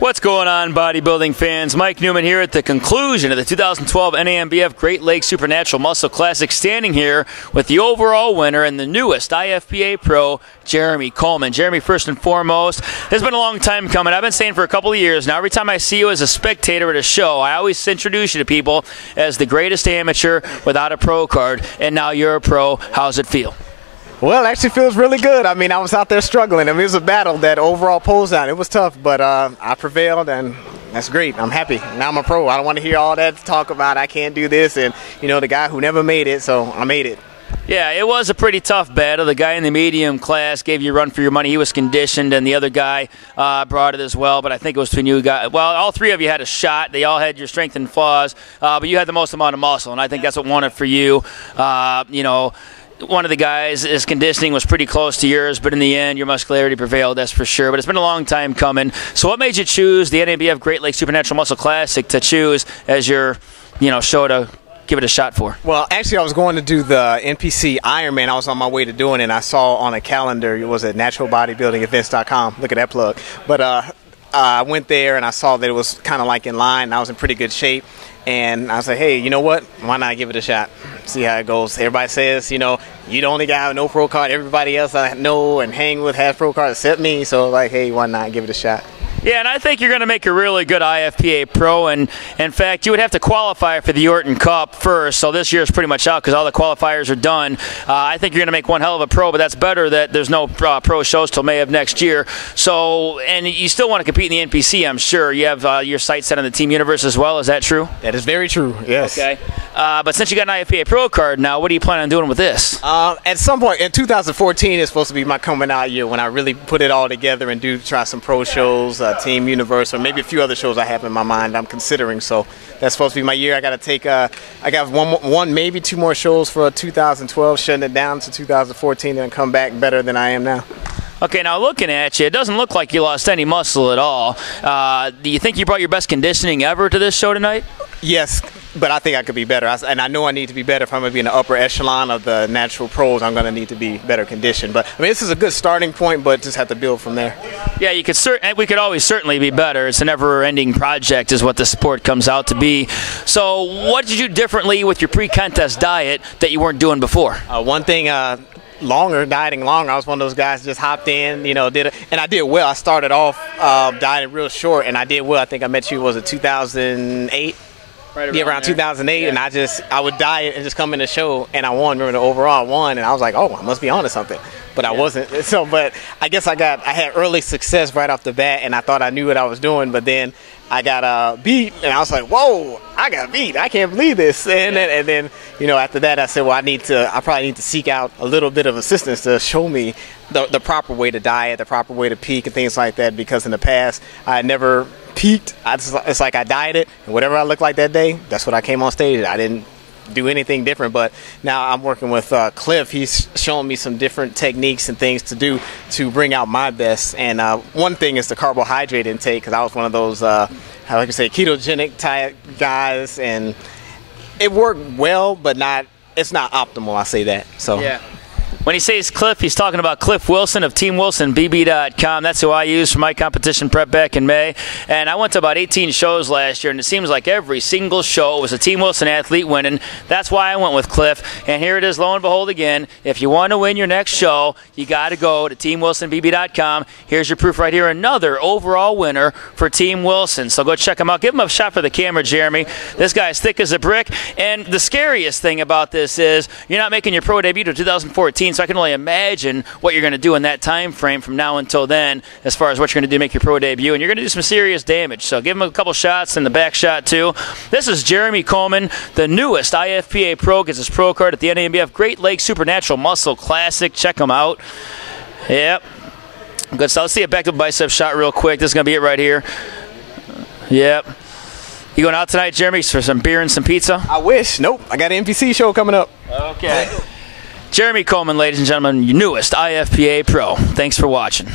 What's going on, bodybuilding fans? Mike Neumann here at the conclusion of the 2012 NANBF Great Lakes Supernatural Muscle Classic, standing here with the overall winner and the newest IFPA pro, Jeremy Coleman. Jeremy, first and foremost, it's been a long time coming. I've been saying for a couple of years now, every time I see you as a spectator at a show, I always introduce you to people as the greatest amateur without a pro card, and now you're a pro. How's it feel? Well, it actually feels really good. I mean, I was out there struggling. I mean, it was a battle, that overall pose down. It was tough, but I prevailed, and that's great. I'm happy. Now I'm a pro. I don't want to hear all that talk about I can't do this and, you know, the guy who never made it, so I made it. Yeah, it was a pretty tough battle. The guy in the medium class gave you a run for your money. He was conditioned, and the other guy brought it as well. But I think it was between you guys. Well, all three of you had a shot. They all had your strength and flaws, but you had the most amount of muscle, and I think that's what won it for you. You know, one of the guys, his conditioning was pretty close to yours, but in the end, your muscularity prevailed, that's for sure. But it's been a long time coming. So what made you choose the NANBF Great Lakes Supernatural Muscle Classic to choose as your, show to give it a shot for? Well, actually, I was going to do the NPC Ironman. I was on my way to doing it, and I saw on a calendar, it was at naturalbodybuildingevents.com. Look at that plug. But I went there, and I saw that it was kind of like in line, and I was in pretty good shape. And I was like, hey, you know what? Why not give it a shot? See how it goes. Everybody says, you're the only guy with no pro card. Everybody else I know and hang with has pro card except me. So, like, hey, why not give it a shot? Yeah, and I think you're going to make a really good IFPA pro, and in fact, you would have to qualify for the Orton Cup first, so this year is pretty much out because all the qualifiers are done. I think you're going to make one hell of a pro, but that's better that there's no pro shows till May of next year. So, and you still want to compete in the NPC, I'm sure. You have your sights set on the Team Universe as well, is that true? That is very true, yes. Okay. But since you got an IFPA pro card now, what do you plan on doing with this? At some point, in 2014 is supposed to be my coming out year when I really put it all together and try some pro shows, Team Universe, or maybe a few other shows I have in my mind I'm considering. So that's supposed to be my year. I got to take, I got one, maybe two more shows for 2012, shutting it down to 2014 and come back better than I am now. Okay, now looking at you, it doesn't look like you lost any muscle at all. Do you think you brought your best conditioning ever to this show tonight? Yes, but I think I could be better. And I know I need to be better. If I'm going to be in the upper echelon of the natural pros, I'm going to need to be better conditioned. But, I mean, this is a good starting point, but just have to build from there. Yeah, we could always certainly be better. It's a never-ending project is what the sport comes out to be. So what did you do differently with your pre-contest diet that you weren't doing before? One thing, dieting longer. I was one of those guys just hopped in, did it, and I did well. I started off dieting real short, and I did well. I think I met you, was it 2008? Right around 2008, yeah. And I would diet and just come in the show, and I won. Remember, the overall won, and I was like, oh, I must be onto something. But I wasn't. So, but I guess I had early success right off the bat, and I thought I knew what I was doing, but then I got beat, and I was like, whoa, I got beat. I can't believe this. And then after that, I said, well, I probably need to seek out a little bit of assistance to show me the proper way to diet, the proper way to peak, and things like that, because in the past, I had never peaked. It's like I dieted, and whatever I looked like that day, that's what I came on stage. I didn't do anything different, but now I'm working with Cliff. He's showing me some different techniques and things to do to bring out my best. And one thing is the carbohydrate intake, because I was one of those, ketogenic type guys, and it worked well, but it's not optimal. I say that. So. Yeah. When he says Cliff, he's talking about Cliff Wilson of TeamWilsonBB.com. That's who I used for my competition prep back in May. And I went to about 18 shows last year, and it seems like every single show was a Team Wilson athlete winning. That's why I went with Cliff. And here it is, lo and behold, again. If you want to win your next show, you got to go to TeamWilsonBB.com. Here's your proof right here. Another overall winner for Team Wilson. So go check him out. Give him a shot for the camera, Jeremy. This guy's thick as a brick. And the scariest thing about this is you're not making your pro debut to 2014. So I can only imagine what you're going to do in that time frame from now until then as far as what you're going to do to make your pro debut. And you're going to do some serious damage. So give him a couple shots in the back shot, too. This is Jeremy Coleman, the newest IFPA pro, gets his pro card at the NANBF Great Lakes Supernatural Muscle Classic. Check him out. Yep. Good stuff. Let's see a back to bicep shot real quick. This is going to be it right here. Yep. You going out tonight, Jeremy, for some beer and some pizza? I wish. Nope. I got an NPC show coming up. Okay. Jeremy Coleman, ladies and gentlemen, your newest IFPA pro. Thanks for watching.